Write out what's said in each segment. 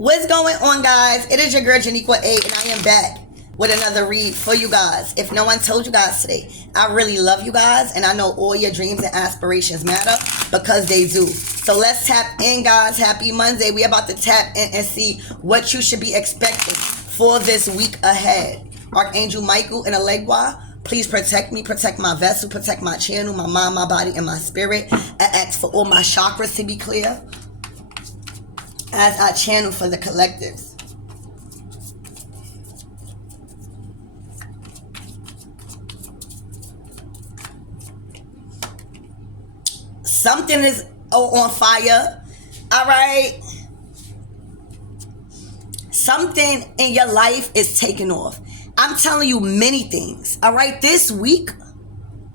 What's going on, guys? It is your girl Janiqua A, and I am back with another read for you guys. If no one told you guys today, I really love you guys, and I know all your dreams and aspirations matter because they do. So let's tap in, guys. Happy Monday. We're about to tap in and see what you should be expecting for this week ahead. Archangel Michael and Alegua, please protect me, protect my vessel, protect my channel, my mind, my body, and my spirit. I ask for all my chakras to be clear as I channel for the collectives. Something is on fire. All right. Something in your life is taking off. I'm telling you many things. All right. This week,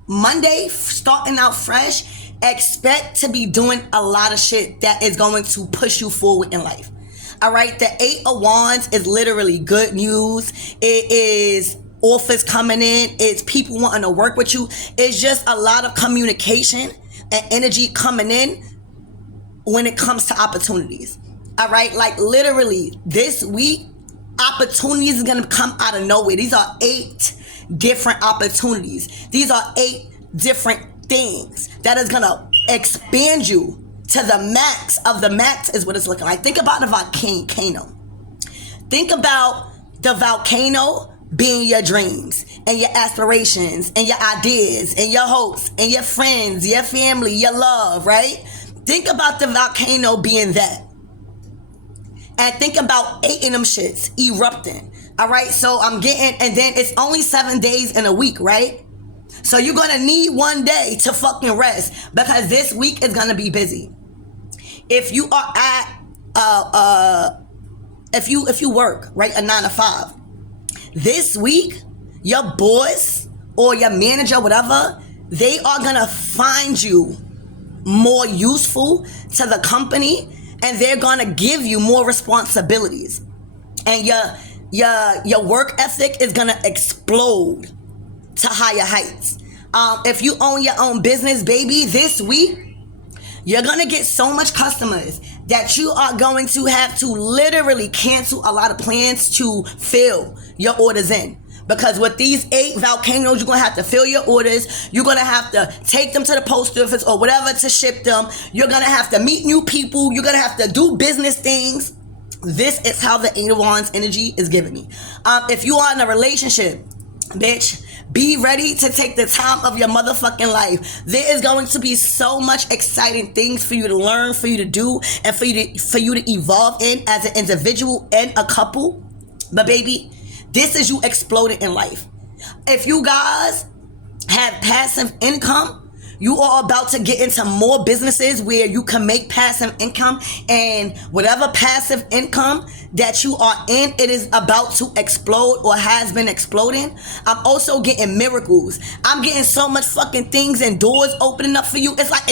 Monday, starting out fresh, expect to be doing a lot of shit that is going to push you forward in life. All right. The 8 of Wands is literally good news. It is offers coming in. It's people wanting to work with you. It's just a lot of communication and energy coming in when it comes to opportunities. All right. Like literally this week, opportunities is going to come out of nowhere. These are 8 different opportunities. These are 8 different things that is going to expand you to the max of the max is what it's looking like. Think about the volcano. Think about the volcano being your dreams and your aspirations and your ideas and your hopes and your friends, your family, your love, right? Think about the volcano being that. And think about 8 of them shits erupting. All right, so I'm getting, and then it's only 7 days in a week, right? So you're gonna need one day to fucking rest because this week is gonna be busy. If you are at, if you work, right, a 9 to 5, this week, your boss or your manager, whatever, they are gonna find you more useful to the company, and they're gonna give you more responsibilities, and your work ethic is gonna explode to higher heights. If you own your own business, baby, this week you're gonna get so much customers that you are going to have to literally cancel a lot of plans to fill your orders in. Because with these 8 volcanoes, you're going to have to fill your orders. You're going to have to take them to the post office or whatever to ship them. You're going to have to meet new people. You're going to have to do business things. This is how the 8 of Wands energy is giving me. If you are in a relationship, bitch, be ready to take the time of your motherfucking life. There is going to be so much exciting things for you to learn, for you to do, and for you to evolve in as an individual and a couple. But baby, this is you exploding in life. If you guys have passive income, you are about to get into more businesses where you can make passive income, and whatever passive income that you are in, it is about to explode or has been exploding. I'm also getting miracles. I'm getting so much fucking things and doors opening up for you. It's like,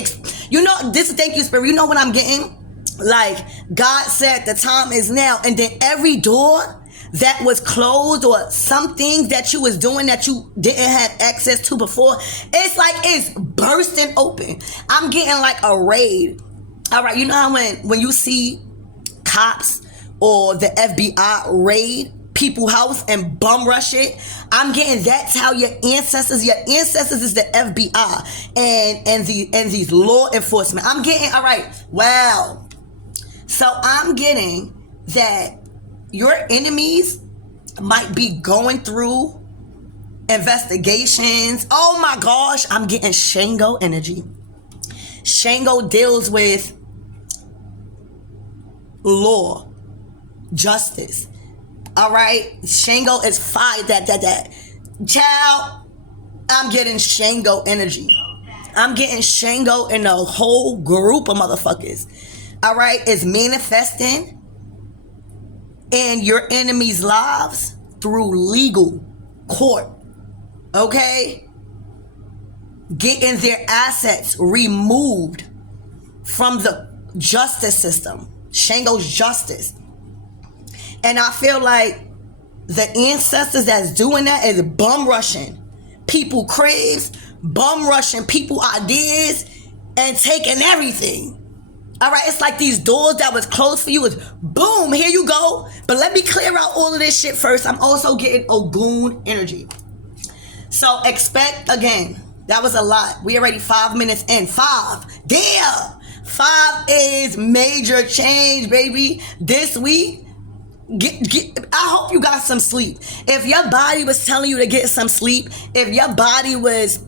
you know, this is, thank you, Spirit. You know what I'm getting? Like, God said the time is now, and then every door that was closed or some things that you was doing that you didn't have access to before, it's like it's bursting open. I'm getting like a raid. All right, you know how when you see cops or the FBI raid people's house and bum rush it, I'm getting that's how your ancestors is the FBI and these law enforcement. I'm getting, all right, wow. So I'm getting that your enemies might be going through investigations. Oh my gosh, I'm getting Shango energy. Shango deals with law, justice. All right, Shango is fire. That. Child, I'm getting Shango energy. I'm getting Shango in a whole group of motherfuckers. All right, it's manifesting in your enemies' lives through legal court. Okay? Getting their assets removed from the justice system. Shango's justice. And I feel like the ancestors that's doing that is bum rushing people cribs, bum rushing people ideas, and taking everything. All right, it's like these doors that was closed for you is boom, here you go. But let me clear out all of this shit first. I'm also getting Ogun energy. So expect, again, that was a lot. We already 5 minutes in. 5. Damn. 5 is major change, baby. This week, I hope you got some sleep. If your body was telling you to get some sleep, if your body was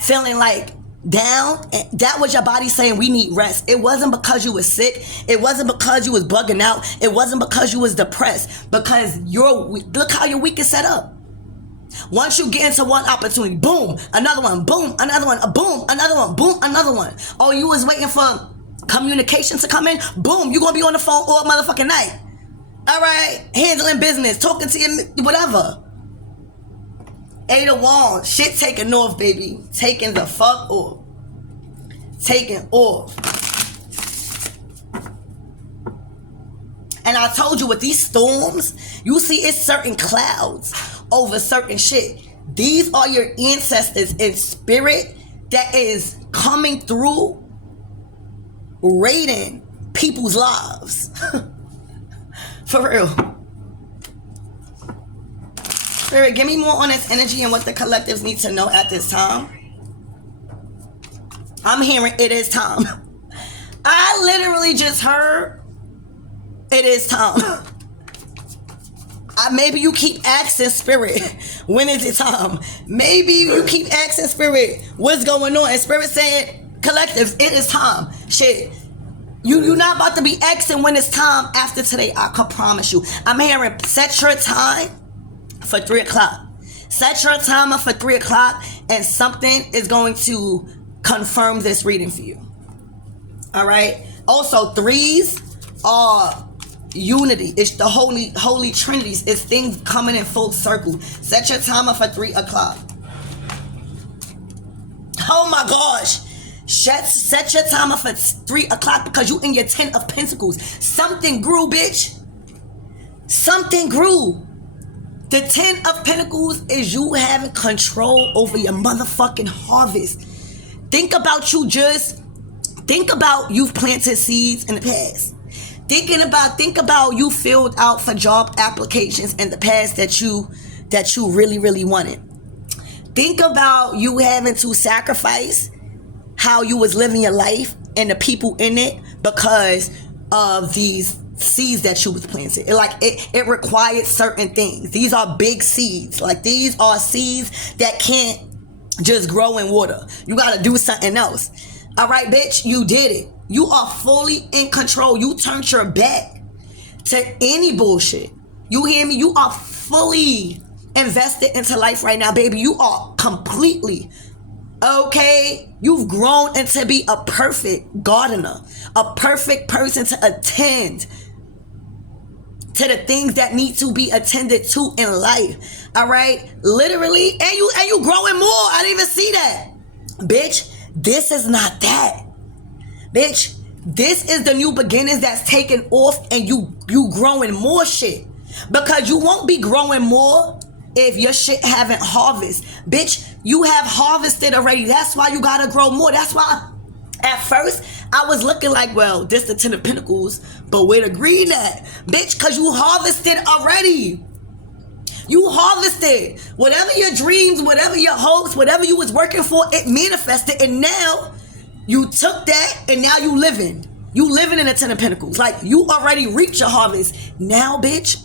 feeling like down, that was your body saying we need rest. It wasn't because you was sick. It wasn't because you was bugging out. It wasn't because you was depressed. Because look how your week is set up. Once you get into one opportunity, boom, another one, boom, another one, boom, another one, boom, another one. Oh, you was waiting for communication to come in? Boom, you gonna be on the phone all motherfucking night. All right, handling business, talking to your whatever. 8 of Wands, shit taking off, baby. Taking the fuck off. Taking off. And I told you with these storms, you see it's certain clouds over certain shit. These are your ancestors in spirit that is coming through, raiding people's lives. For real. Spirit, give me more on this energy and what the collectives need to know at this time. I'm hearing it is time. I literally just heard it is time. Maybe you keep asking Spirit, when is it time? Maybe you keep asking Spirit, what's going on? And Spirit saying, collectives, it is time. Shit. You're not about to be asking when it's time after today. I can promise you. I'm hearing set your time for 3 o'clock. Set your timer for 3 o'clock and something is going to confirm this reading for you. All right. Also, 3s are unity. It's the holy trinities. It's things coming in full circle. Set your timer for 3 o'clock. Oh my gosh. Set your timer for 3 o'clock because you in your 10 of Pentacles. Something grew, bitch. Something grew. The 10 of Pentacles is you having control over your motherfucking harvest. Think about you've planted seeds in the past. Think about you filled out for job applications in the past that you really, really wanted. Think about you having to sacrifice how you was living your life and the people in it because of these seeds that you was planting. It required certain things. These are big seeds. Like, these are seeds that can't just grow in water. You gotta do something else. All right, bitch, you did it. You are fully in control. You turned your back to any bullshit. You hear me? You are fully invested into life right now, baby. You are completely okay. You've grown into be a perfect gardener, a perfect person to attend to the things that need to be attended to in life. All right, literally, and you growing more. I didn't even see that, bitch. This is not that, bitch. This is the new beginnings that's taking off, and you growing more shit, because you won't be growing more if your shit haven't harvested, bitch. You have harvested already. That's why you gotta grow more. That's why at first I was looking like, well, this the 10 of Pentacles, but where the green at, bitch? Because you harvested already. You harvested whatever your dreams, whatever your hopes, whatever you was working for, it manifested, and now you took that and now you living in the 10 of Pentacles. Like, you already reached your harvest. Now, bitch,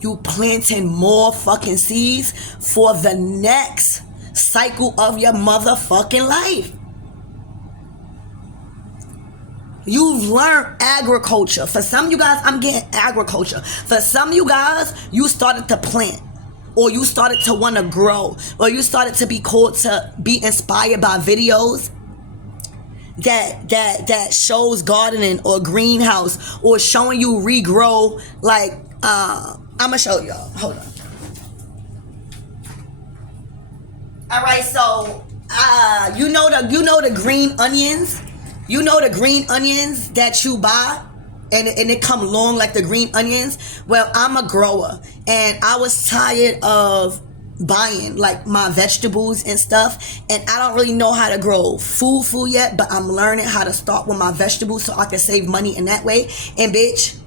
you planting more fucking seeds for the next cycle of your motherfucking life. You've learned agriculture. For some of you guys, I'm getting agriculture. For some of you guys, you started to plant, or you started to want to grow, or you started to be called to be inspired by videos that shows gardening or greenhouse, or showing you regrow. Like, I'm gonna show y'all. Hold on. All right, so you know the green onions. You know the green onions that you buy, and it come long like the green onions. Well, I'm a grower, and I was tired of buying like my vegetables and stuff, and I don't really know how to grow food yet, but I'm learning how to start with my vegetables so I can save money in that way. And bitch,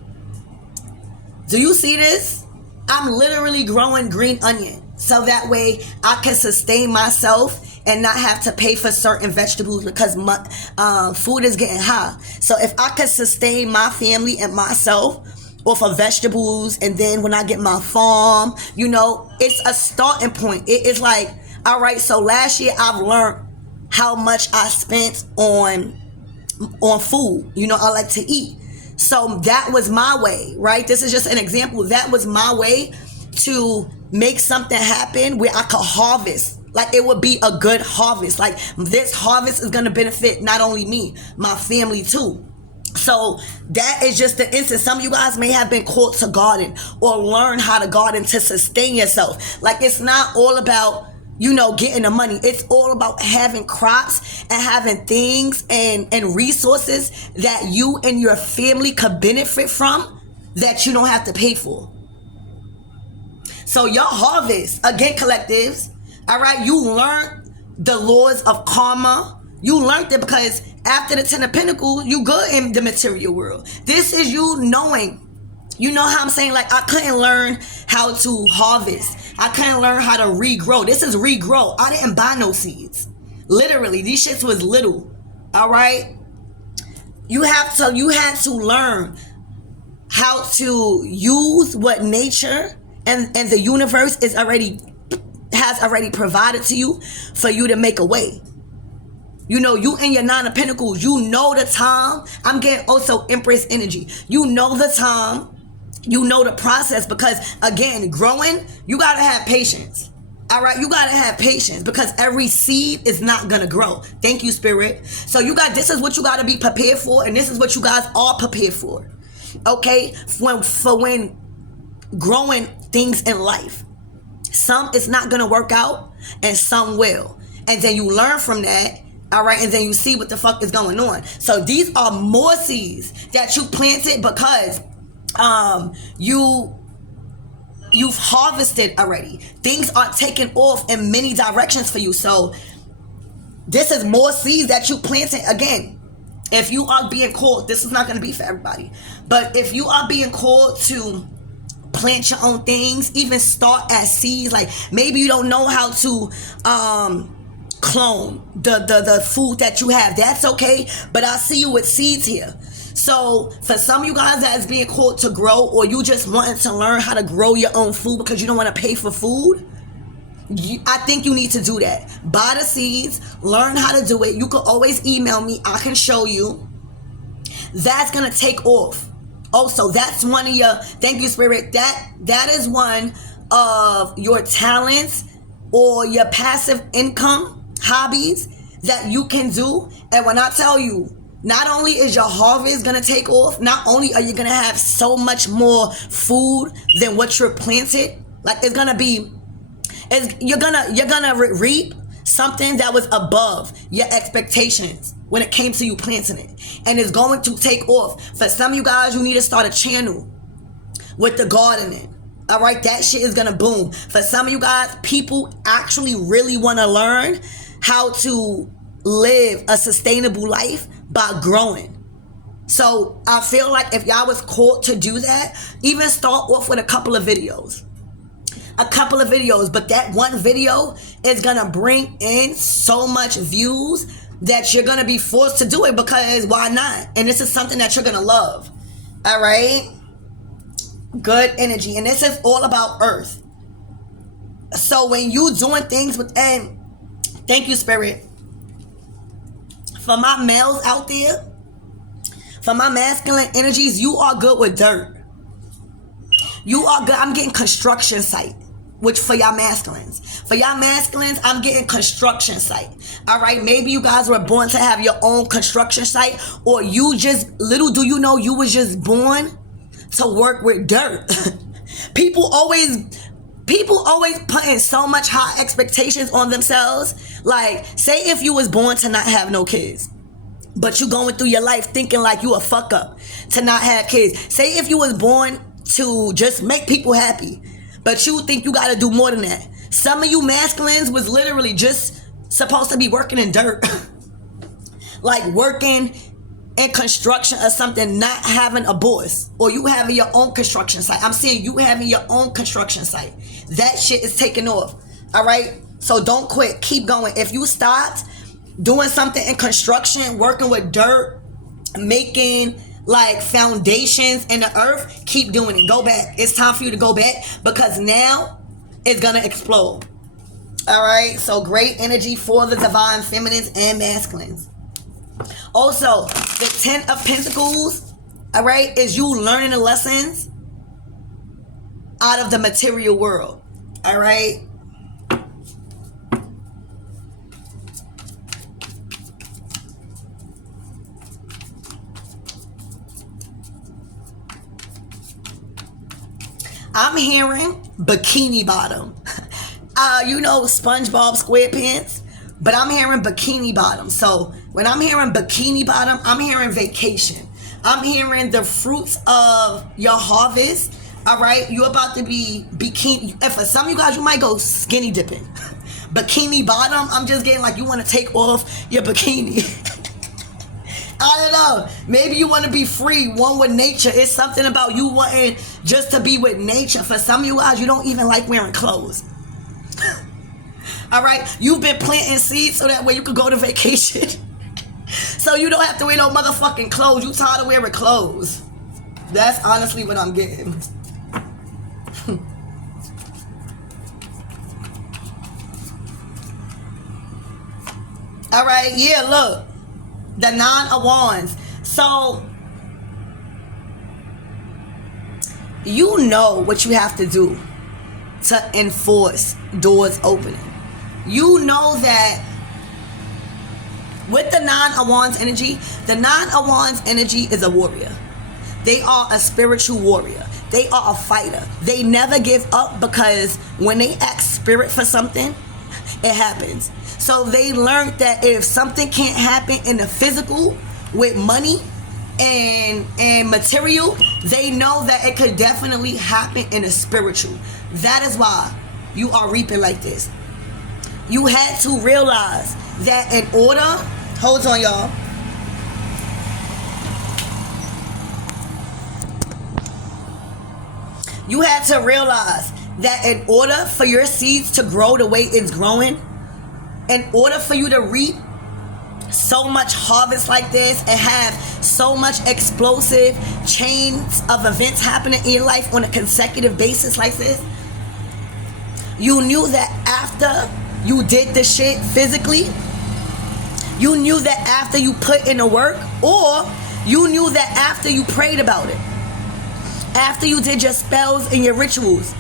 do you see this? I'm literally growing green onion so that way I can sustain myself and not have to pay for certain vegetables because my food is getting high. So if I can sustain my family and myself off of vegetables, and then when I get my farm, you know, it's a starting point. It is like, all right, so last year I've learned how much I spent on food. You know, I like to eat. So that was my way, right? This is just an example. That was my way to make something happen where I could harvest. Like, it would be a good harvest. Like, this harvest is going to benefit not only me, my family too. So that is just the instance. Some of you guys may have been called to garden or learn how to garden to sustain yourself. Like, it's not all about, you know, getting the money. It's all about having crops and having things and resources that you and your family could benefit from that you don't have to pay for. So your harvest, again, collectives, all right, you learned the laws of karma. You learned it because after the 10 of Pentacles, you good in the material world. This is you knowing. You know how I'm saying? Like, I couldn't learn how to harvest. I couldn't learn how to regrow. This is regrow. I didn't buy no seeds. Literally, these shits was little. All right? You had to learn how to use what nature and the universe has already provided to you for you to make a way. You know, you in your 9 of Pentacles, you know the time. I'm getting also Empress energy. You know the time. You know the process because, again, growing, you got to have patience. All right? You got to have patience because every seed is not going to grow. Thank you, Spirit. So this is what you got to be prepared for, and this is what you guys are prepared for. Okay? For when growing things in life. Some it's not going to work out and some will. And then you learn from that. All right, and then you see what the fuck is going on. So these are more seeds that you planted because you've harvested already. Things are taking off in many directions for you. So this is more seeds that you planted. Again, if you are being called, this is not going to be for everybody, but if you are being called to plant your own things, even start as seeds, like maybe you don't know how to clone the food that you have, that's okay, but I see you with seeds here. So for some of you guys that is being called to grow, or you just wanting to learn how to grow your own food because you don't want to pay for food, I think you need to do that. Buy the seeds, learn how to do it. You can always email me, I can show you. That's gonna take off. Also, that's one of your, thank you, Spirit, that is one of your talents or your passive income hobbies that you can do. And when I tell you, not only is your harvest gonna take off, not only are you gonna have so much more food than what you're planted, like it's gonna be, you're gonna reap something that was above your expectations when it came to you planting it, and it's going to take off. For some of you guys, you need to start a channel with the gardening. All right, that shit is gonna boom. For some of you guys, people actually really want to learn how to live a sustainable life by growing. So I feel like if y'all was called to do that, even start off with a couple of videos. But that one video is gonna bring in so much views that you're gonna be forced to do it because why not? And this is something that you're gonna love. All right? Good energy. And this is all about earth. So when you doing things with, and thank you, Spirit. For my males out there, for my masculine energies, you are good with dirt. You are good. I'm getting construction site, which for y'all masculines. For y'all masculines, I'm getting construction site. All right, maybe you guys were born to have your own construction site, or you just, little do you know, you was just born to work with dirt. People always putting so much high expectations on themselves. Like, say if you was born to not have no kids, but you going through your life thinking like you a fuck up to not have kids. Say if you was born to just make people happy, but you think you gotta do more than that. Some of you masculines was literally just supposed to be working in dirt. Like working in construction or something, not having a boss. Or you having your own construction site. I'm saying you having your own construction site. That shit is taking off. All right? So don't quit. Keep going. If you stopped doing something in construction, working with dirt, making like foundations in the earth, keep doing it. Go back. It's time for you to go back, because now it's gonna explode. All right, so great energy for the divine feminines and masculines. Also, the 10 of Pentacles, all right, is you learning the lessons out of the material world. All right. I'm hearing bikini bottom. You know, SpongeBob SquarePants, but I'm hearing bikini bottom. So when I'm hearing bikini bottom, I'm hearing vacation. I'm hearing the fruits of your harvest. All right, you're about to be bikini. And for some of you guys, you might go skinny dipping. Bikini bottom, I'm just getting like you want to take off your bikini. I don't know. Maybe you want to be free, one with nature. It's something about you wanting just to be with nature. For some of you guys, you don't even like wearing clothes. All right? You've been planting seeds so that way you could go to vacation. So you don't have to wear no motherfucking clothes. You tired of wearing clothes. That's honestly what I'm getting. All right, yeah, look. The 9 of Wands. So, you know what you have to do to enforce doors opening. You know that with the 9 of Wands energy, the 9 of Wands energy is a warrior. They are a spiritual warrior. They are a fighter. They never give up, because when they ask spirit for something, it happens. So they learned that if something can't happen in the physical with money and material, they know that it could definitely happen in the spiritual. That is why you are reaping like this. You had to realize that in order, hold on y'all. You had to realize that in order for your seeds to grow the way it's growing, in order for you to reap so much harvest like this and have so much explosive chains of events happening in your life on a consecutive basis like this, you knew that after you did the shit physically, you knew that after you put in the work, or you knew that after you prayed about it, after you did your spells and your rituals,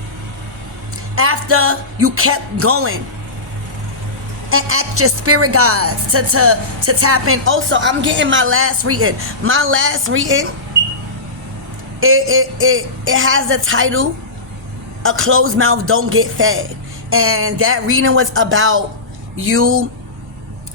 after you kept going and ask your spirit guides to tap in. Also, I'm getting my last reading. My last reading, it has the title, A Closed Mouth Don't Get Fed. And that reading was about you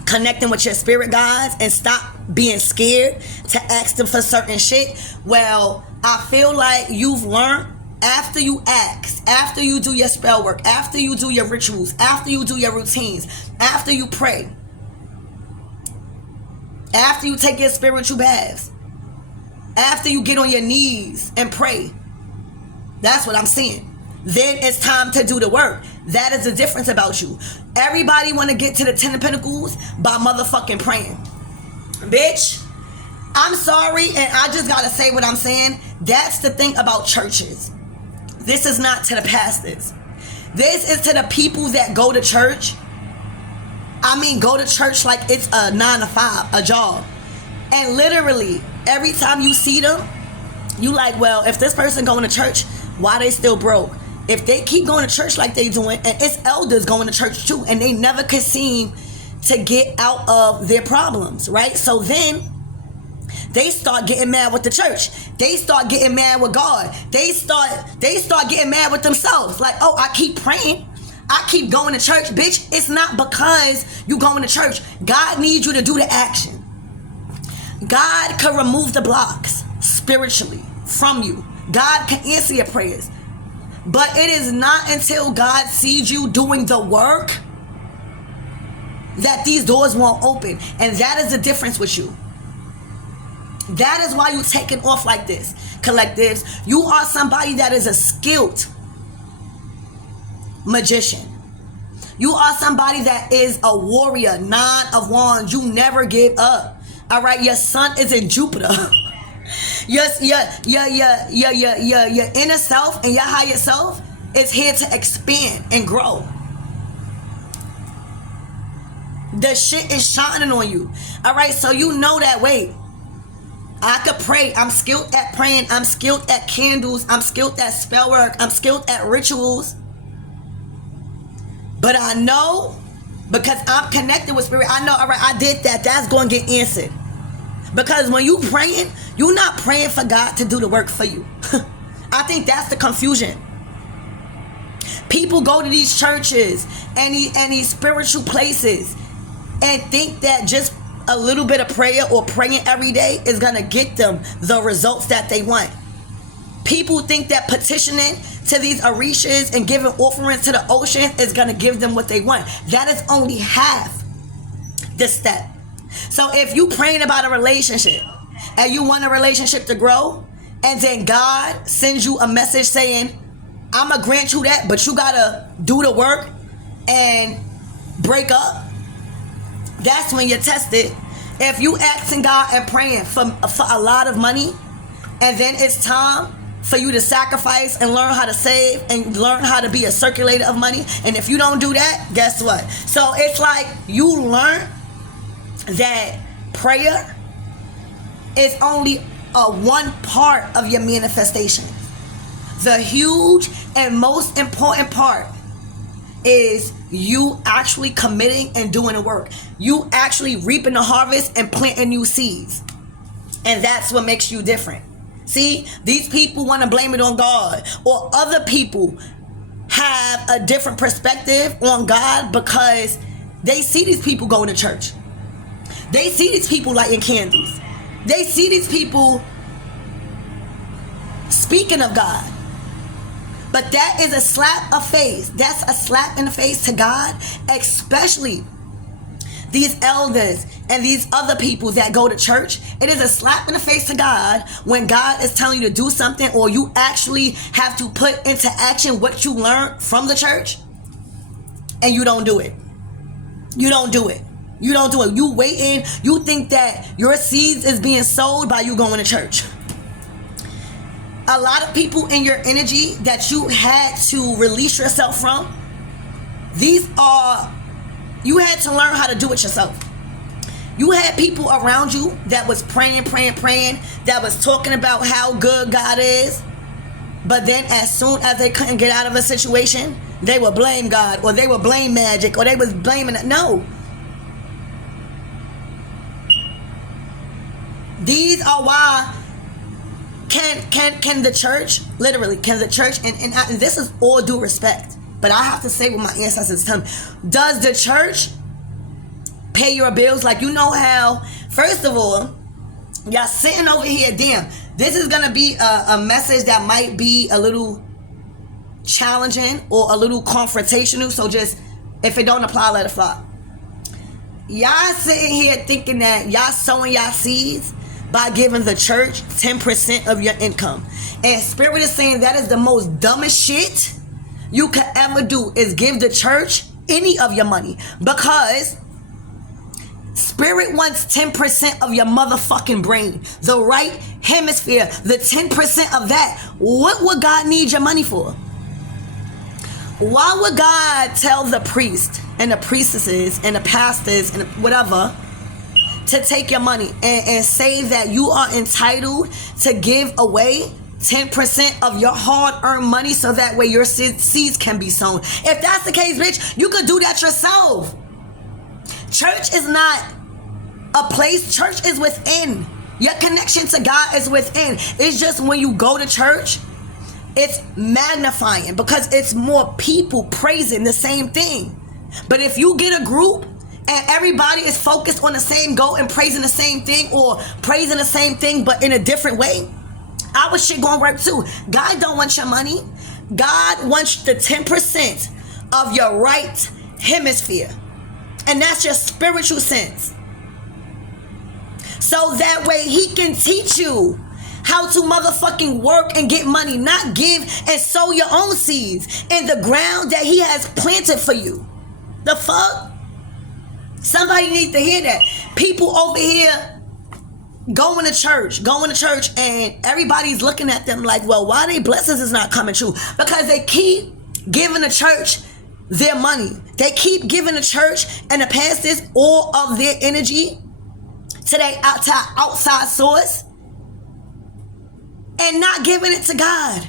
connecting with your spirit guides and stop being scared to ask them for certain shit. Well, I feel like you've learned, after you ask, after you do your spell work, after you do your rituals, after you do your routines, after you pray, after you take your spiritual baths, after you get on your knees and pray, that's what I'm saying. Then it's time to do the work. That is the difference about you. Everybody want to get to the 10 of Pentacles by motherfucking praying. Bitch, I'm sorry, and I just gotta say what I'm saying. That's the thing about churches. This is not to the pastors. This is to the people that go to church. I mean, go to church like it's a 9 to 5, a job. And literally, every time you see them, you like, well, if this person going to church, why they still broke? If they keep going to church like they doing, and it's elders going to church too, and they never could seem to get out of their problems, right? So then they start getting mad with the church. They start getting mad with God. They start getting mad with themselves. Like, oh, I keep praying, I keep going to church. Bitch, it's not because you going to church. God needs you to do the action. God can remove the blocks spiritually from you. God can answer your prayers. But it is not until God sees you doing the work that these doors won't open. And that is the difference with you. That is why you taking off like this, collectives. You are somebody that is a skilled magician. You are somebody that is a warrior, 9 of wands. You never give up. All right, your sun is in Jupiter. Your inner self and your higher self is here to expand and grow. The shit is shining on you. All right, so you know that, wait, I could pray. I'm skilled at praying. I'm skilled at candles. I'm skilled at spell work. I'm skilled at rituals. But I know, because I'm connected with spirit, I know, all right, I did that. That's going to get answered. Because when you praying, you're not praying for God to do the work for you. I think that's the confusion. People go to these churches and these spiritual places and think that just a little bit of prayer or praying every day is going to get them the results that they want. People think that petitioning to these orishas and giving offerings to the ocean is going to give them what they want. That is only half the step. So if you praying about a relationship and you want a relationship to grow, and then God sends you a message saying, I'm going to grant you that, but you got to do the work and break up, that's when you're tested. If you asking God and praying for a lot of money, and then it's time for you to sacrifice and learn how to save and learn how to be a circulator of money, and if you don't do that, guess what? So it's like you learn that prayer is only one part of your manifestation. The huge and most important part is you actually committing and doing the work. You actually reaping the harvest and planting new seeds. And that's what makes you different. See, these people want to blame it on God, or other people have a different perspective on God because they see these people going to church. They see these people lighting candles. They see these people speaking of God. But that is a slap of face. That's a slap in the face to God, especially these elders and these other people that go to church. It is a slap in the face to God when God is telling you to do something, or you actually have to put into action what you learned from the church, and you don't do it. You don't do it. You don't do it. You waiting. You think that your seeds is being sowed by you going to church. A lot of people in your energy that you had to release yourself from, you had to learn how to do it yourself. You had people around you that was praying, that was talking about how good God is. But then as soon as they couldn't get out of a situation, they would blame God, or they would blame magic, or they was blaming it. No. These are why can the church, literally, can the church, and this is all due respect, but I have to say what my ancestors tell me. Does the church pay your bills? Like, you know how, first of all, y'all sitting over here, damn, this is going to be a message that might be a little challenging or a little confrontational, so just, if it don't apply, let it fly. Y'all sitting here thinking that y'all sowing y'all seeds by giving the church 10% of your income. And Spirit is saying that is the most dumbest shit you could ever do, is give the church any of your money. Because Spirit wants 10% of your motherfucking brain. The right hemisphere. The 10% of that. What would God need your money for? Why would God tell the priest and the priestesses and the pastors and whatever to take your money and say that you are entitled to give away 10% of your hard-earned money so that way your seeds can be sown? If that's the case, bitch, you could do that yourself. Church is not a place. Church is within. Your connection to God is within. It's just when you go to church, it's magnifying because it's more people praising the same thing. But if you get a group and everybody is focused on the same goal and praising the same thing, or praising the same thing but in a different way, our shit gonna work too. God don't want your money. God wants the 10% of your right hemisphere. And that's your spiritual sense. So that way he can teach you how to motherfucking work and get money, not give and sow your own seeds in the ground that he has planted for you. The fuck? Somebody needs to hear that. People over here going to church, and everybody's looking at them like, well, why their blessings is not coming true? Because they keep giving the church their money. They keep giving the church and the pastors all of their energy to their outside source and not giving it to God.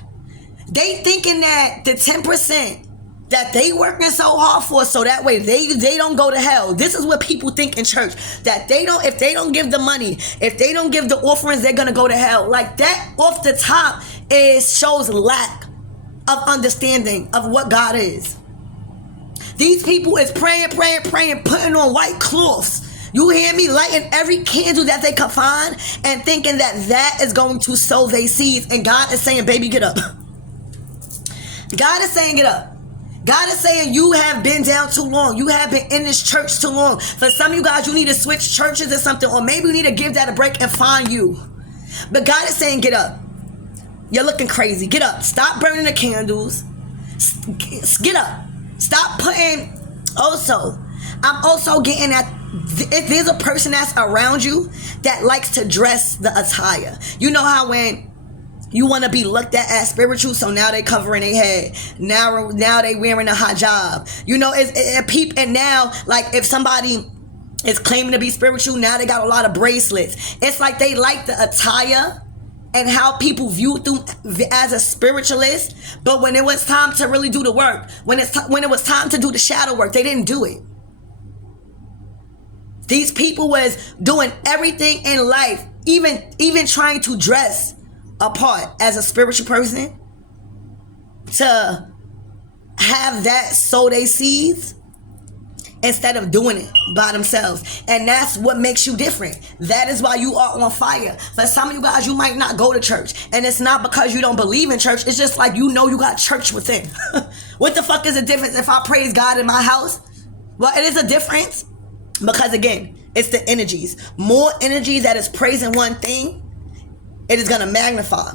They thinking that the 10% that they working so hard for, so that way they don't go to hell. This is what people think in church, that if they don't give the money, if they don't give the offerings, they're gonna go to hell. Like that off the top shows lack of understanding of what God is. These people is praying, putting on white cloths. You hear me? Lighting every candle that they can find and thinking that is going to sow their seeds. And God is saying, baby, get up. God is saying, get up. God is saying you have been down too long. You have been in this church too long. For some of you guys, you need to switch churches or something, or maybe you need to give that a break and find you. But God is saying, get up. You're looking crazy. Get up. Stop burning the candles. Get up. Stop putting. Also, I'm also getting at, if there's a person that's around you that likes to dress the attire. You know how when you want to be looked at as spiritual, so now they covering their head. Now they wearing a hijab. You know, and now, like, if somebody is claiming to be spiritual, now they got a lot of bracelets. It's like they like the attire and how people view them as a spiritualist. But when it was time to really do the work, when it was time to do the shadow work, they didn't do it. These people was doing everything in life, even trying to dress apart as a spiritual person, to have that sow they seeds instead of doing it by themselves. And that's what makes you different. That is why you are on fire. For some of you guys, you might not go to church, and it's not because you don't believe in church. It's just like, you know, you got church within. What the fuck is the difference if I praise God in my house? Well, it is a difference, because again, it's the energies. More energy that is praising one thing, it is gonna magnify.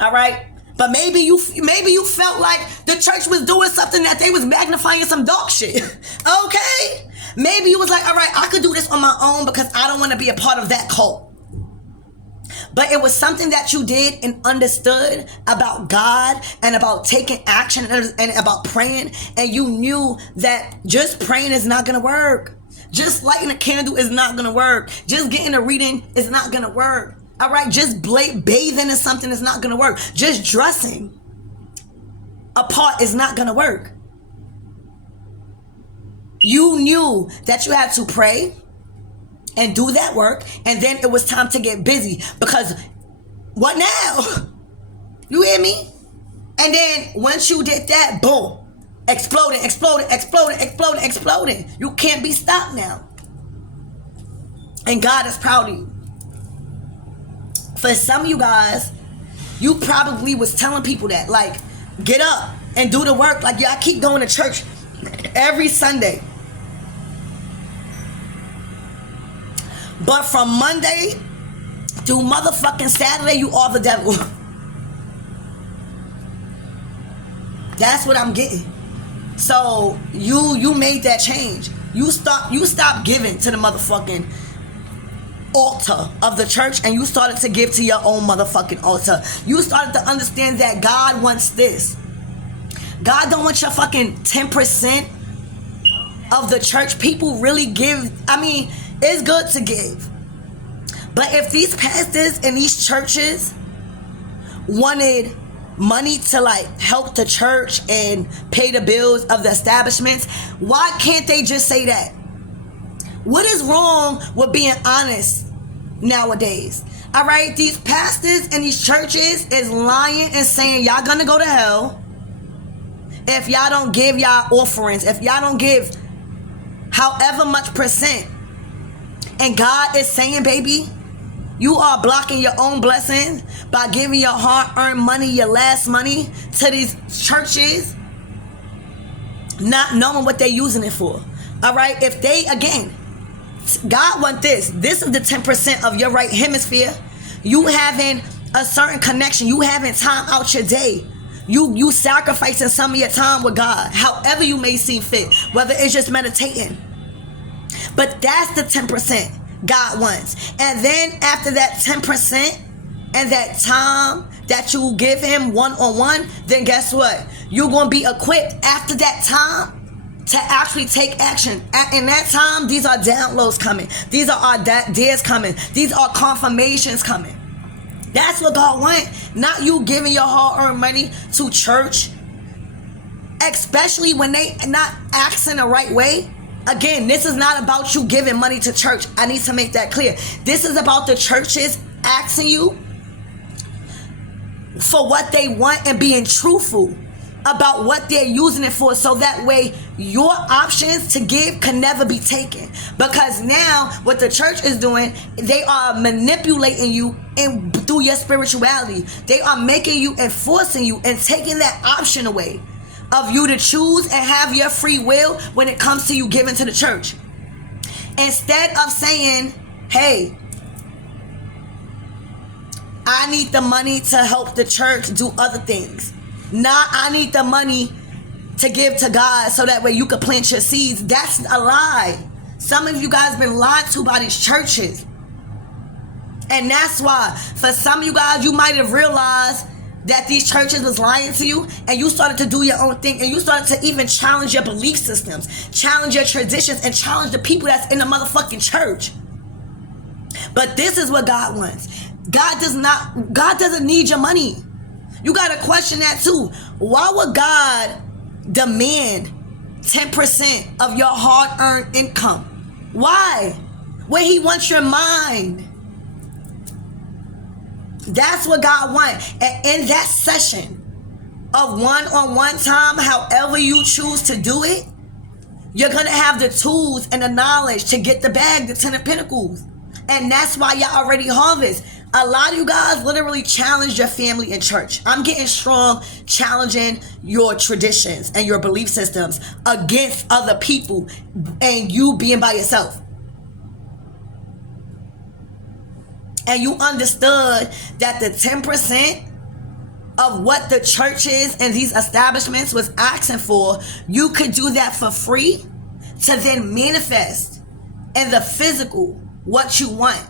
All right? But maybe you felt like the church was doing something that they was magnifying some dog shit. Okay? Maybe you was like, all right, I could do this on my own because I don't want to be a part of that cult. But it was something that you did and understood about God and about taking action and about praying, and you knew that just praying is not gonna work. Just lighting a candle is not gonna work. Just getting a reading is not gonna work. All right, just bathing in something is not gonna work. Just dressing apart is not gonna work. You knew that you had to pray and do that work, and then it was time to get busy, because what now? You hear me? And then once you did that, boom, exploding. You can't be stopped now. And God is proud of you. For some of you guys, you probably was telling people that, like, get up and do the work. Like, y'all keep going to church every Sunday. But from Monday through motherfucking Saturday, you are the devil. That's what I'm getting. So you made that change. You stopped giving to the motherfucking altar of the church, and you started to give to your own motherfucking altar. You started to understand that God wants this. God don't want your fucking 10% of the church. People really give. I mean, it's good to give, but if these pastors and these churches wanted money to, like, help the church and pay the bills of the establishments, why can't they just say that? What is wrong with being honest nowadays? All right, these pastors and these churches is lying and saying y'all gonna go to hell if y'all don't give y'all offerings, if y'all don't give however much percent. And God is saying, baby, You are blocking your own blessings by giving your hard-earned money, your last money, to these churches, not knowing what they're using it for. All right? If they, again, God want this. This is the 10% of your right hemisphere. You having a certain connection. You having time out your day. You sacrificing some of your time with God, however you may see fit, whether it's just meditating. But that's the 10% God wants. And then after that 10% and that time that you give him one-on-one, then guess what? You're going to be equipped after that time to actually take action. In that time, these are downloads coming. These are ideas coming. These are confirmations coming. That's what God wants. Not you giving your hard-earned money to church, especially when they not acting the right way. Again, this is not about you giving money to church. I need to make that clear. This is about the churches asking you for what they want and being truthful about what they're using it for, so that way your options to give can never be taken. Because now what the church is doing, they are manipulating you through your spirituality. They are making you and forcing you and taking that option away of you to choose and have your free will when it comes to you giving to the church. Instead of saying, hey, I need the money to help the church do other things. Nah, I need the money to give to God so that way you can plant your seeds. That's a lie. Some of you guys been lied to by these churches. And that's why, for some of you guys, you might have realized that these churches was lying to you, and you started to do your own thing, and you started to even challenge your belief systems, challenge your traditions, and challenge the people that's in the motherfucking church. But this is what God wants. God doesn't need your money. You got to question that too. Why would God demand 10% of your hard-earned income? Why? When he wants your mind. That's what God wants. And in that session of one-on-one time, however you choose to do it, you're going to have the tools and the knowledge to get the bag, the 10 of Pentacles. And that's why y'all already harvest. A lot of you guys literally challenge your family in church. I'm getting strong, challenging your traditions and your belief systems against other people and you being by yourself. And you understood that the 10% of what the churches and these establishments was asking for, you could do that for free to then manifest in the physical what you want.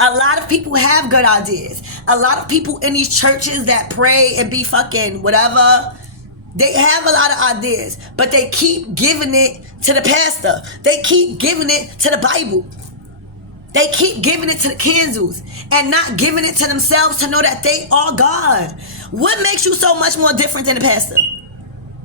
A lot of people have good ideas. A lot of people in these churches that pray and be fucking whatever, they have a lot of ideas, but they keep giving it to the pastor. They keep giving it to the Bible. They keep giving it to the candles and not giving it to themselves to know that they are God. What makes you so much more different than the pastor?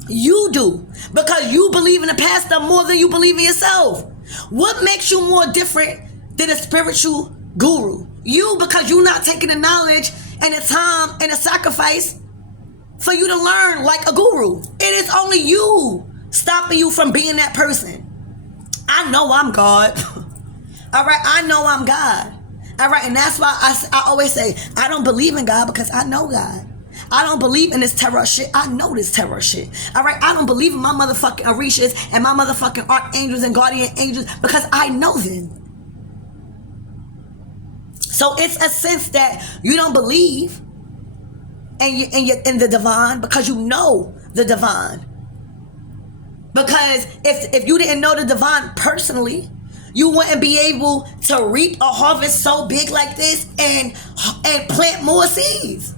You do, because you believe in the pastor more than you believe in yourself. What makes you more different than a spiritual guru? You, because you're not taking the knowledge and the time and the sacrifice for you to learn like a guru. It is only you stopping you from being that person. I know I'm God. All right, I know I'm God. All right, and that's why I always say, I don't believe in God because I know God. I don't believe in this terror shit. I know this terror shit. All right, I don't believe in my motherfucking orishas and my motherfucking archangels and guardian angels because I know them. So it's a sense that you don't believe in the divine because you know the divine. Because if you didn't know the divine personally, you wouldn't be able to reap a harvest so big like this and plant more seeds.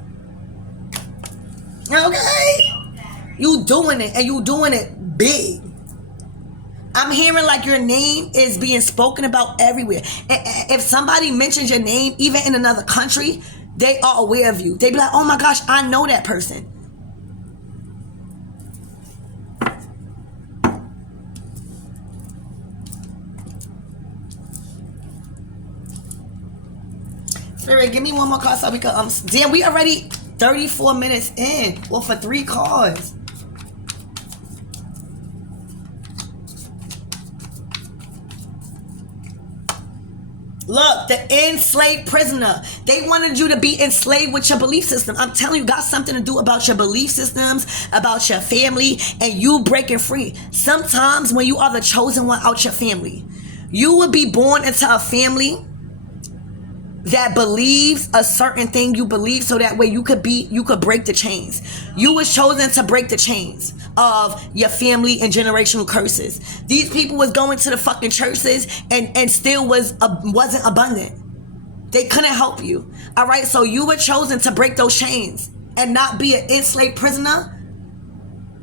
Okay? You doing it, and you doing it big. I'm hearing like your name is being spoken about everywhere. If somebody mentions your name, even in another country, they are aware of you. They be like, oh my gosh, I know that person. Spirit, give me one more card so we can damn, we already 34 minutes in. Well, for 3 cards. Look, the enslaved prisoner. They wanted you to be enslaved with your belief system. I'm telling you, got something to do about your belief systems, about your family, and you breaking free. Sometimes when you are the chosen one out your family, you will be born into a family that believes a certain thing you believe, so that way you could break the chains. You was chosen to break the chains of your family and generational curses. These people was going to the fucking churches and still wasn't abundant. They couldn't help you. All right, so you were chosen to break those chains and not be an enslaved prisoner,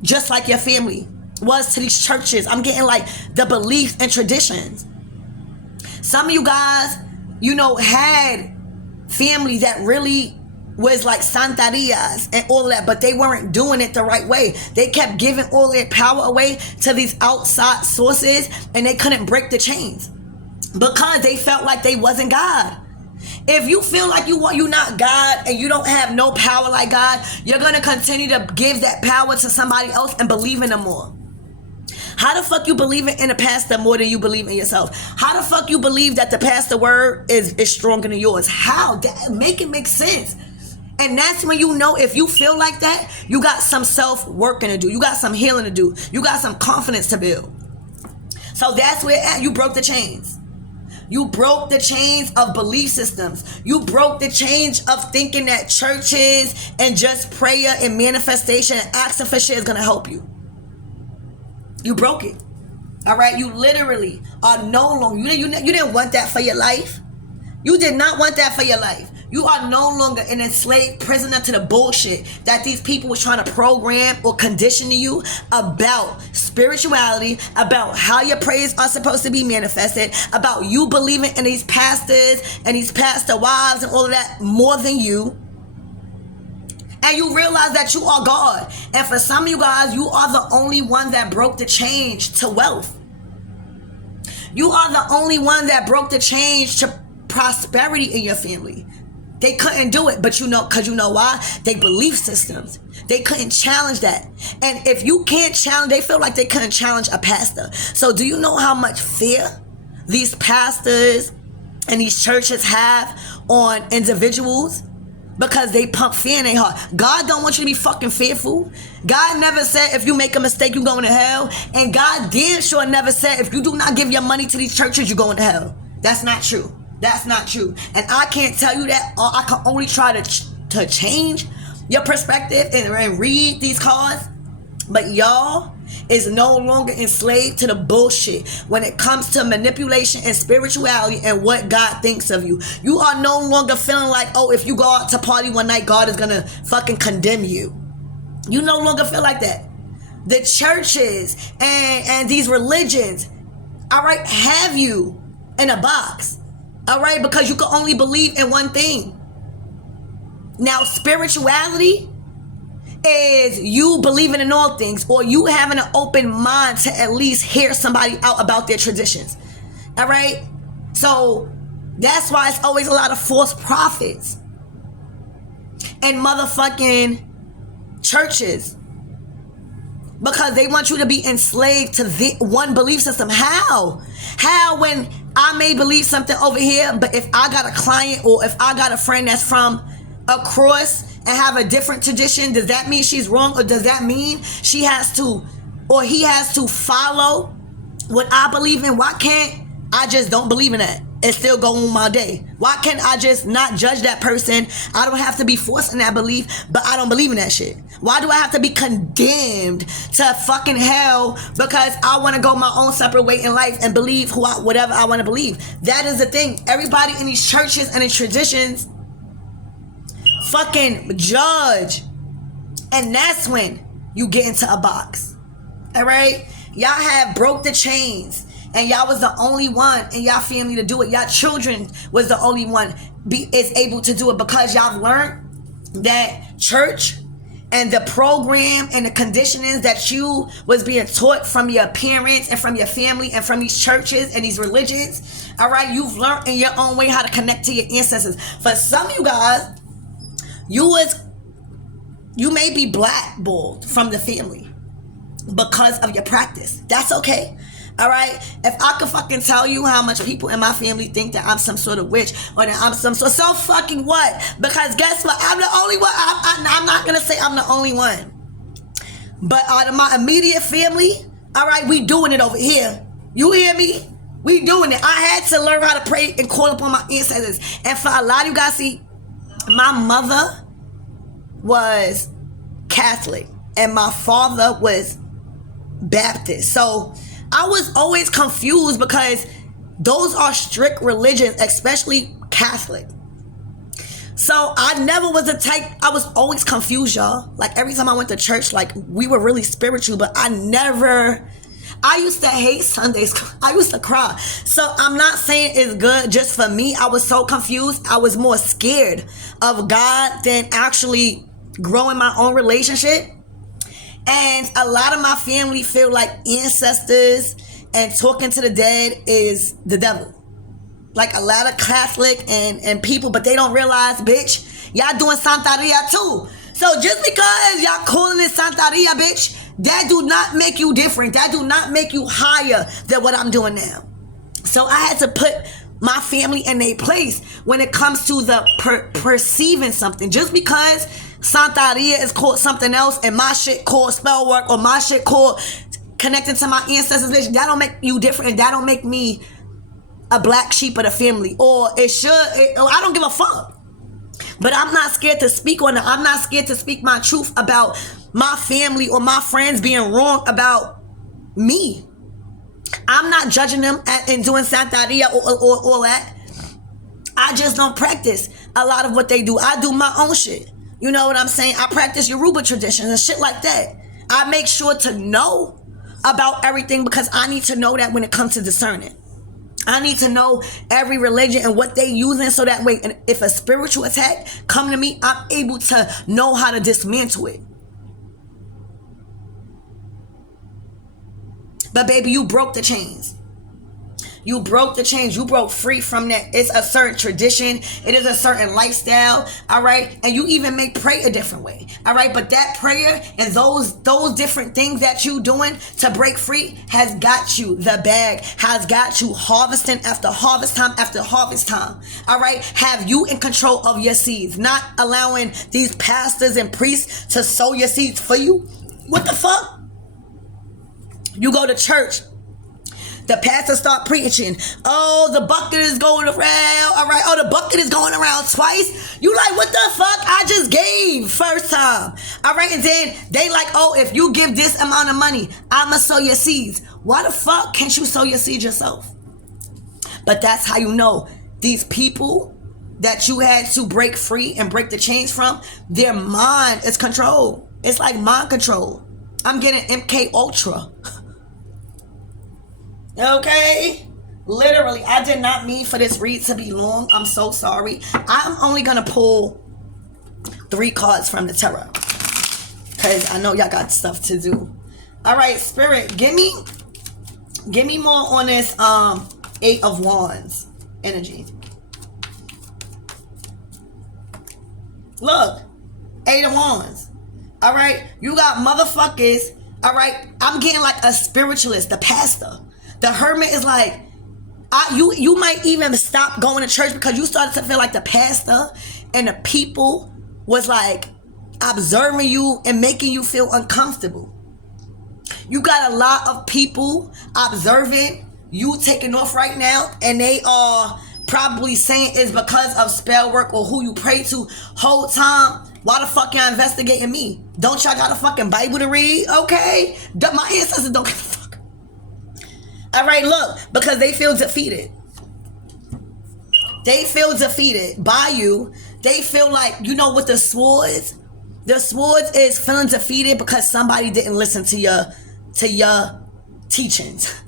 just like your family was to these churches. I'm getting like the beliefs and traditions. Some of you guys, had family that really was like Santarias and all of that, but they weren't doing it the right way. They kept giving all their power away to these outside sources, and they couldn't break the chains because they felt like they wasn't God. If you feel like you're not God and you don't have no power like God, you're going to continue to give that power to somebody else and believe in them more. How the fuck you believe in a pastor more than you believe in yourself? How the fuck you believe that the pastor word is stronger than yours? How? That make it make sense. And that's when if you feel like that, you got some self-working to do. You got some healing to do. You got some confidence to build. So that's where you broke the chains. You broke the chains of belief systems. You broke the chains of thinking that churches and just prayer and manifestation and asking for shit is going to help you. You broke it. All right? You literally are no longer, you didn't want that for your life. You did not want that for your life. You are no longer an enslaved prisoner to the bullshit that these people were trying to program or condition to you about spirituality, about how your prayers are supposed to be manifested, about you believing in these pastors and these pastor wives and all of that more than you. And you realize that you are God. And for some of you guys, you are the only one that broke the change to wealth. You are the only one that broke the change to prosperity in your family. They couldn't do it, but because you know why? They belief systems. They couldn't challenge that. And if you can't challenge, they feel like they couldn't challenge a pastor. So do you know how much fear these pastors and these churches have on individuals? Because they pump fear in their heart. God don't want you to be fucking fearful. God never said if you make a mistake, you're going to hell. And God damn sure never said if you do not give your money to these churches, you're going to hell. That's not true. That's not true. And I can't tell you that. I can only try to change your perspective and read these cards. But y'all is no longer enslaved to the bullshit when it comes to manipulation and spirituality and what God thinks of you. You are no longer feeling like, oh, if you go out to party one night, God is going to fucking condemn you. You no longer feel like that. The churches and these religions, all right, have you in a box, all right, because you can only believe in one thing. Now, spirituality is you believing in all things, or you having an open mind to at least hear somebody out about their traditions. All right? So that's why it's always a lot of false prophets and motherfucking churches, because they want you to be enslaved to the one belief system. How when I may believe something over here, but if I got a client or if I got a friend that's from across and have a different tradition, does that mean she's wrong, or does that mean she has to, or he has to follow what I believe in? Why can't I just don't believe in that and still go on my day? Why can't I just not judge that person? I don't have to be forced in that belief, but I don't believe in that shit. Why do I have to be condemned to fucking hell because I want to go my own separate way in life and believe whatever I want to believe? That is the thing. Everybody in these churches and in traditions fucking judge, and that's when you get into a box. All right, y'all have broke the chains, and y'all was the only one in y'all family to do it. Y'all children was the only one is able to do it, because y'all learned that church and the program and the conditionings that you was being taught from your parents and from your family and from these churches and these religions. All right, you've learned in your own way how to connect to your ancestors. For some of you guys, you may be blackballed from the family because of your practice. That's okay. All right, if I could fucking tell you how much people in my family think that I'm some sort of witch or that I'm some sort, so fucking what? Because guess what? I'm the only one. I'm not gonna say I'm the only one, but out of my immediate family, all right, we doing it over here. You hear me? We doing it. I had to learn how to pray and call upon my ancestors. And for a lot of you guys, see, my mother was Catholic and my father was Baptist. So I was always confused because those are strict religions, especially Catholic. So I never was the type, I was always confused, y'all. Like every time I went to church, like we were really spiritual, but I used to hate Sundays. I used to cry. So I'm not saying it's good just for me. I was so confused. I was more scared of God than actually growing my own relationship. And a lot of my family feel like ancestors and talking to the dead is the devil. Like a lot of Catholic and people, but they don't realize, bitch, y'all doing Santeria too. So just because y'all calling it Santeria, bitch, that do not make you different. That do not make you higher than what I'm doing now. So I had to put my family in their place when it comes to the perceiving something. Just because Santeria is called something else and my shit called spell work or my shit called connecting to my ancestors, bitch, that don't make you different and that don't make me a black sheep of the family. Or it should, I don't give a fuck. But I'm not scared to speak on it. I'm not scared to speak my truth about my family or my friends being wrong about me. I'm not judging them and doing Santeria or all that. I just don't practice a lot of what they do. I do my own shit. You know what I'm saying? I practice Yoruba traditions and shit like that. I make sure to know about everything because I need to know that when it comes to discerning. I need to know every religion and what they using so that way, and if a spiritual attack come to me, I'm able to know how to dismantle it. But baby, you broke the chains. You broke the chains. You broke free from that. It's a certain tradition. It is a certain lifestyle. All right. And you even may pray a different way. All right. But that prayer and those different things that you doing to break free has got you the bag, has got you harvesting after harvest time after harvest time. All right. Have you in control of your seeds, not allowing these pastors and priests to sow your seeds for you. What the fuck? You go to church. The pastor start preaching. Oh, the bucket is going around. All right. Oh, the bucket is going around twice. You like, what the fuck? I just gave first time. All right. And then they like, oh, if you give this amount of money, I'ma sow your seeds. Why the fuck can't you sow your seeds yourself? But that's how you know these people that you had to break free and break the chains from, their mind is controlled. It's like mind control. I'm getting MK Ultra. Okay, literally, I did not mean for this read to be long. I'm so sorry. I'm only gonna pull 3 cards from the tarot because I know y'all got stuff to do. All right, Spirit, give me more on this 8 of Wands energy. Look, 8 of Wands. All right, you got motherfuckers. All right, I'm getting like a spiritualist, the pastor. The hermit is like, you might even stop going to church because you started to feel like the pastor and the people was like observing you and making you feel uncomfortable. You got a lot of people observing you taking off right now, and they are probably saying it's because of spell work or who you pray to. Whole time, why the fuck y'all investigating me? Don't y'all got a fucking Bible to read? Okay, my ancestors don't give a fuck. All right, look, because they feel defeated. They feel defeated by you. They feel like, you know what the swords is feeling defeated because somebody didn't listen to your teachings.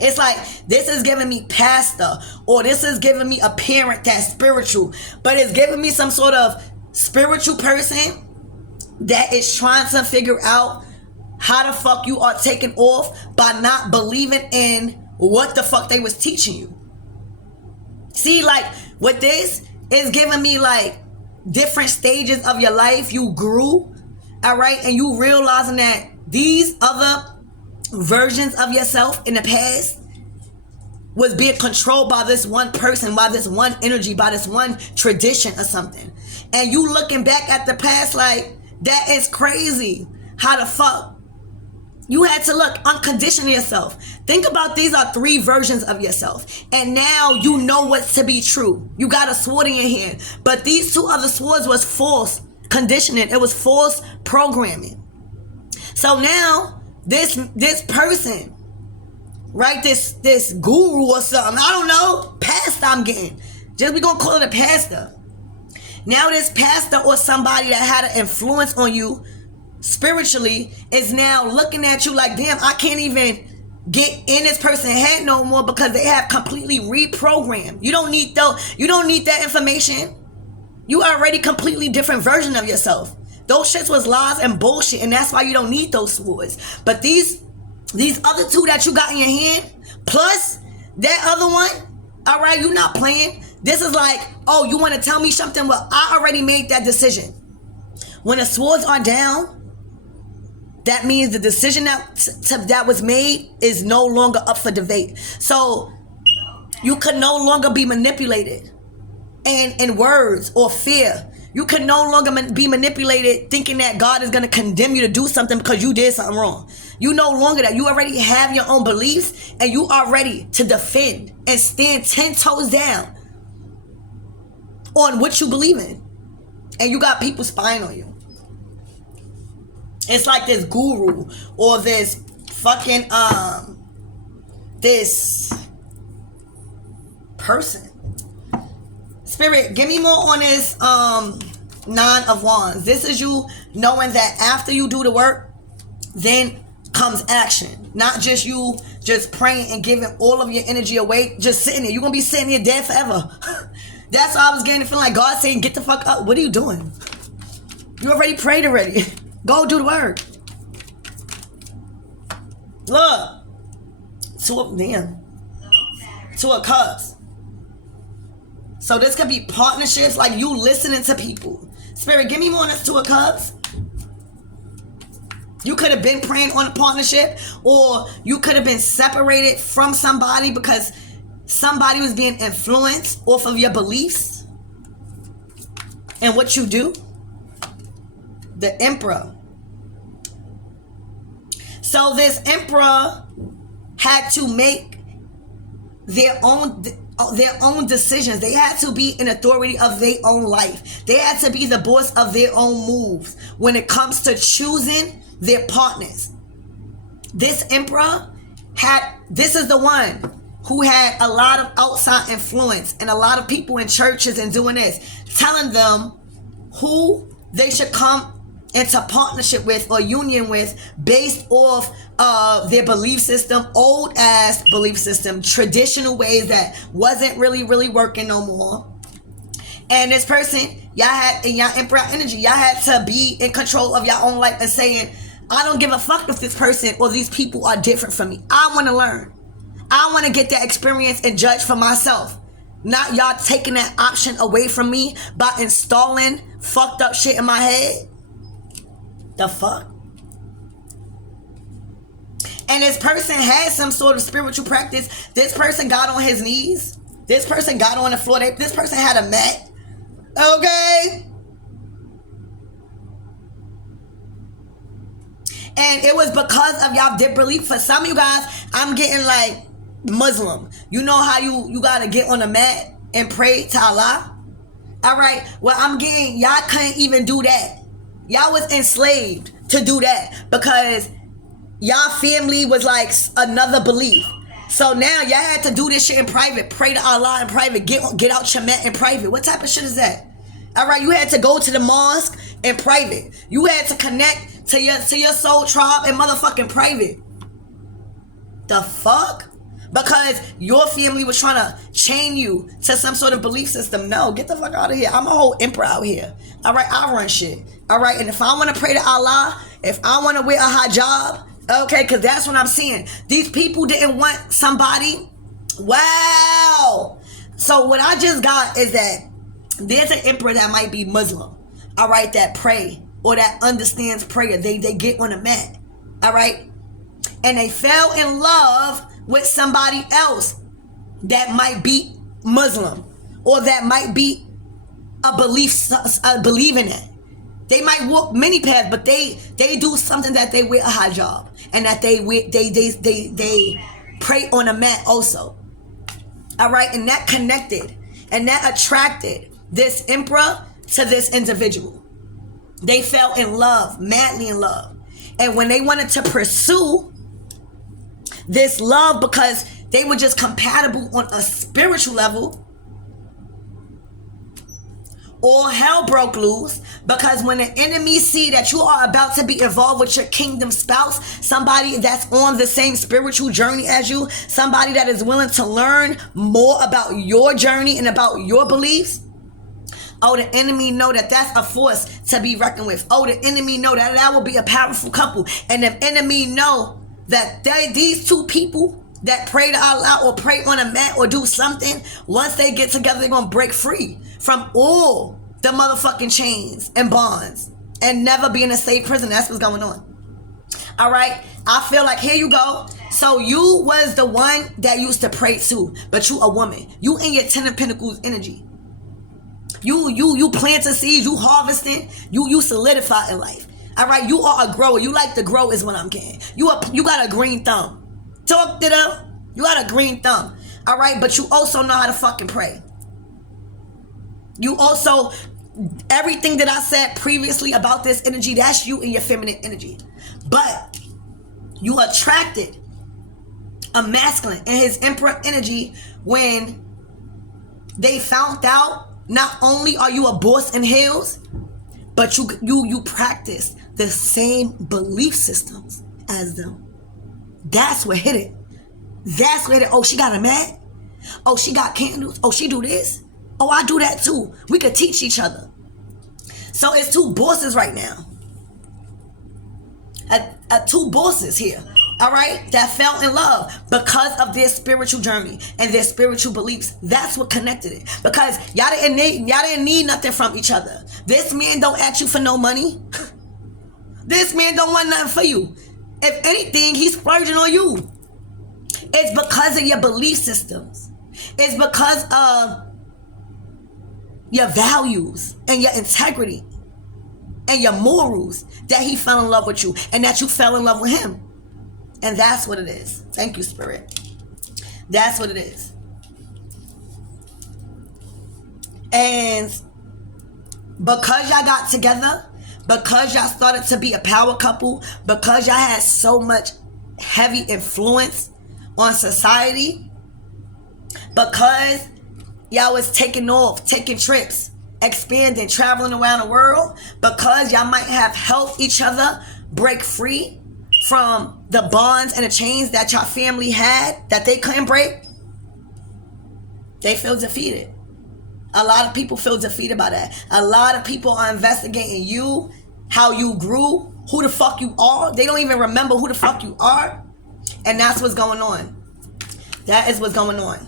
It's like, this is giving me pastor, or this is giving me a parent that's spiritual, but it's giving me some sort of spiritual person that is trying to figure out how the fuck you are taking off by not believing in what the fuck they was teaching you. See, like, with this, it's giving me, like, different stages of your life. You grew, all right? And you realizing that these other versions of yourself in the past was being controlled by this one person, by this one energy, by this one tradition or something. And you looking back at the past like, that is crazy. How the fuck? You had to uncondition yourself. Think about, these are 3 versions of yourself. And now you know what's to be true. You got a sword in your hand. But these 2 other swords was false conditioning. It was false programming. So now this person, right, this guru or something, I don't know, pastor I'm getting. Just we gonna call it a pastor. Now this pastor or somebody that had an influence on you spiritually is now looking at you like, damn, I can't even get in this person's head no more because they have completely reprogrammed. You don't need that information. You are already completely different version of yourself. Those shits was lies and bullshit, and that's why you don't need those swords. But these other 2 that you got in your hand, plus that other one, all right, you're not playing. This is like, oh, you want to tell me something? Well, I already made that decision. When the swords are down, that means the decision that was made is no longer up for debate. So you can no longer be manipulated in words or fear. You can no longer be manipulated thinking that God is going to condemn you to do something because you did something wrong. You no longer that. You already have your own beliefs, and you are ready to defend and stand 10 toes down on what you believe in. And you got people spying on you. It's like this guru or this fucking this person. Spirit, give me more on this 9 of Wands. This is you knowing that after you do the work, then comes action. Not just you just praying and giving all of your energy away, just sitting there. You're going to be sitting here dead forever. That's why I was getting the feeling like God saying, get the fuck up. What are you doing? You already prayed already. Go do the work. Look. 2 of Cups. So this could be partnerships, like you listening to people. Spirit, give me more on this 2 of Cups. You could have been praying on a partnership, or you could have been separated from somebody because somebody was being influenced off of your beliefs and what you do. The Emperor. So this Emperor had to make their own decisions. They had to be an authority of their own life. They had to be the boss of their own moves when it comes to choosing their partners. This Emperor this is the one who had a lot of outside influence and a lot of people in churches and doing this, telling them who they should come into partnership with or union with based off their belief system, old ass belief system, traditional ways that wasn't really working no more. And this person, y'all had in y'all Emperor energy, y'all had to be in control of your own life and saying, I don't give a fuck if this person or these people are different from me. I want to learn. I want to get that experience and judge for myself. Not y'all taking that option away from me by installing fucked up shit in my head. The fuck? And this person had some sort of spiritual practice. This person got on his knees. This person got on the floor. This person had a mat. Okay? And it was because of y'all deep belief. For some of you guys, I'm getting like Muslim. You know how you gotta get on a mat and pray to Allah? Alright, well I'm getting, y'all couldn't even do that. Y'all was enslaved to do that because y'all family was like another belief. So now y'all had to do this shit in private. Pray to Allah in private. Get out your mat in private. What type of shit is that? Alright, you had to go to the mosque in private. You had to connect to your soul tribe in motherfucking private. The fuck? Because your family was trying to chain you to some sort of belief system. No, get the fuck out of here. I'm a whole emperor out here. All right, I run shit. All right, and if I want to pray to Allah, if I want to wear a hijab, okay, because that's what I'm seeing. These people didn't want somebody. Wow. So what I just got is that there's an emperor that might be Muslim, all right, that pray or that understands prayer. They get on a mat, all right? and they fell in love with somebody else that might be Muslim or that might be a believing it. They might walk many paths, but they do something that they wear a hijab, and that they pray on a mat also. All right, and that connected and that attracted this emperor to this individual. They fell in love, madly in love. And when they wanted to pursue this love because they were just compatible on a spiritual level, all hell broke loose, because when the enemy see that you are about to be involved with your kingdom spouse, somebody that's on the same spiritual journey as you, somebody that is willing to learn more about your journey and about your beliefs, oh, the enemy know that that's a force to be reckoned with. Oh, the enemy know that that will be a powerful couple. And the enemy know that these two people that pray to Allah or pray on a mat or do something, once they get together, they're going to break free from all the motherfucking chains and bonds and never be in a safe prison. That's what's going on. All right. I feel like, here you go. So you was the one that used to pray too, but you a woman. You in your 10 of Pentacles energy. You planting seeds, you harvesting, you solidify in life. All right. You are a grower. You like to grow is what I'm getting. You got a green thumb. Talk to them. You got a green thumb. All right. But you also know how to fucking pray. You also, everything that I said previously about this energy, that's you in your feminine energy. But you attracted a masculine in his emperor energy when they found out not only are you a boss in heels, but you practice the same belief systems as them. That's what hit it. That's where oh, she got a mat. Oh, she got candles. Oh, she do this. Oh, I do that too. We could teach each other. So it's two bosses right now. Two bosses here. All right, that fell in love because of their spiritual journey and their spiritual beliefs. That's what connected it. Because y'all didn't need nothing from each other. This man don't ask you for no money. This man don't want nothing for you. If anything, he's splurging on you. It's because of your belief systems. It's because of your values and your integrity and your morals that he fell in love with you and that you fell in love with him. And that's what it is. Thank you, Spirit. That's what it is. And because y'all got together, because y'all started to be a power couple, because y'all had so much heavy influence on society, because y'all was taking off, taking trips, expanding, traveling around the world, because y'all might have helped each other break free from the bonds and the chains that your family had that they couldn't break, they feel defeated. A lot of people feel defeated by that. A lot of people are investigating you, how you grew, who the fuck you are. They don't even remember who the fuck you are. And that's what's going on. That is what's going on.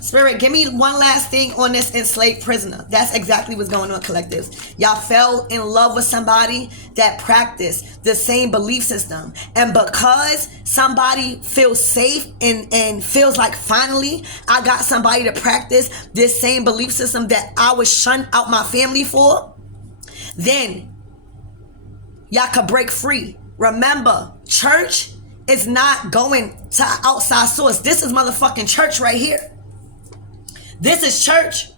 Spirit, give me one last thing on this enslaved prisoner. That's exactly what's going on, collectives. Y'all fell in love with somebody that practiced the same belief system. And because somebody feels safe and feels like, finally, I got somebody to practice this same belief system that I was shunned out my family for, then y'all could break free. Remember, church is not going to outside source. This is motherfucking church right here. This is church.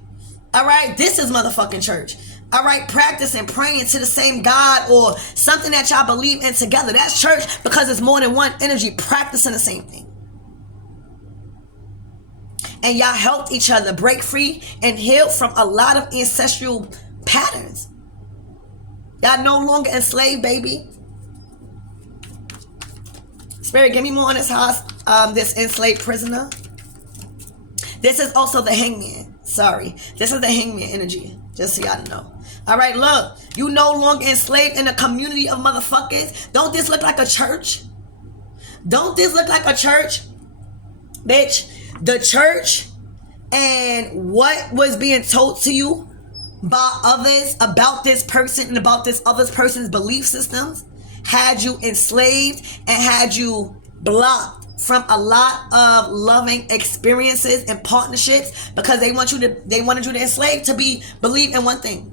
All right. This is motherfucking church. All right. Practicing, praying to the same God or something that y'all believe in together. That's church because it's more than one energy practicing the same thing. And y'all helped each other break free and heal from a lot of ancestral patterns. Y'all no longer enslaved, baby. Spirit, give me more on this house, this enslaved prisoner. This is also the hangman. Sorry. This is the hangman energy. Just so y'all know. All right, look. You no longer enslaved in a community of motherfuckers. Don't this look like a church? Don't this look like a church? Bitch, the church and what was being told to you by others about this person and about this other person's belief systems had you enslaved and had you blocked from a lot of loving experiences and partnerships because they wanted you to enslave to believe in one thing.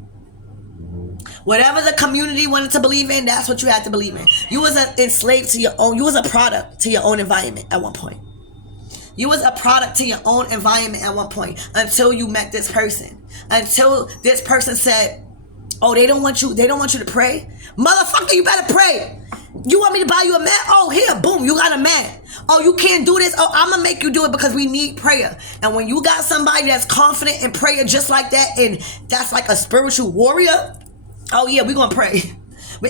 Whatever the community wanted to believe in, that's what you had to believe in. You was enslaved to your own. You was a product to your own environment at one point. You was a product to your own environment at one point until you met this person. Until this person said, "Oh, they don't want you to pray? Motherfucker, you better pray. You want me to buy you a mat? Oh, here, boom, you got a mat. Oh, you can't do this? Oh, I'm going to make you do it because we need prayer." And when you got somebody that's confident in prayer just like that, and that's like a spiritual warrior, oh yeah, we're going to pray.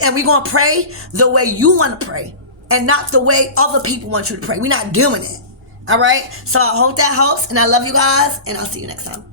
And we're going to pray the way you want to pray and not the way other people want you to pray. We're not doing it. All right? So I hope that helps, and I love you guys, and I'll see you next time.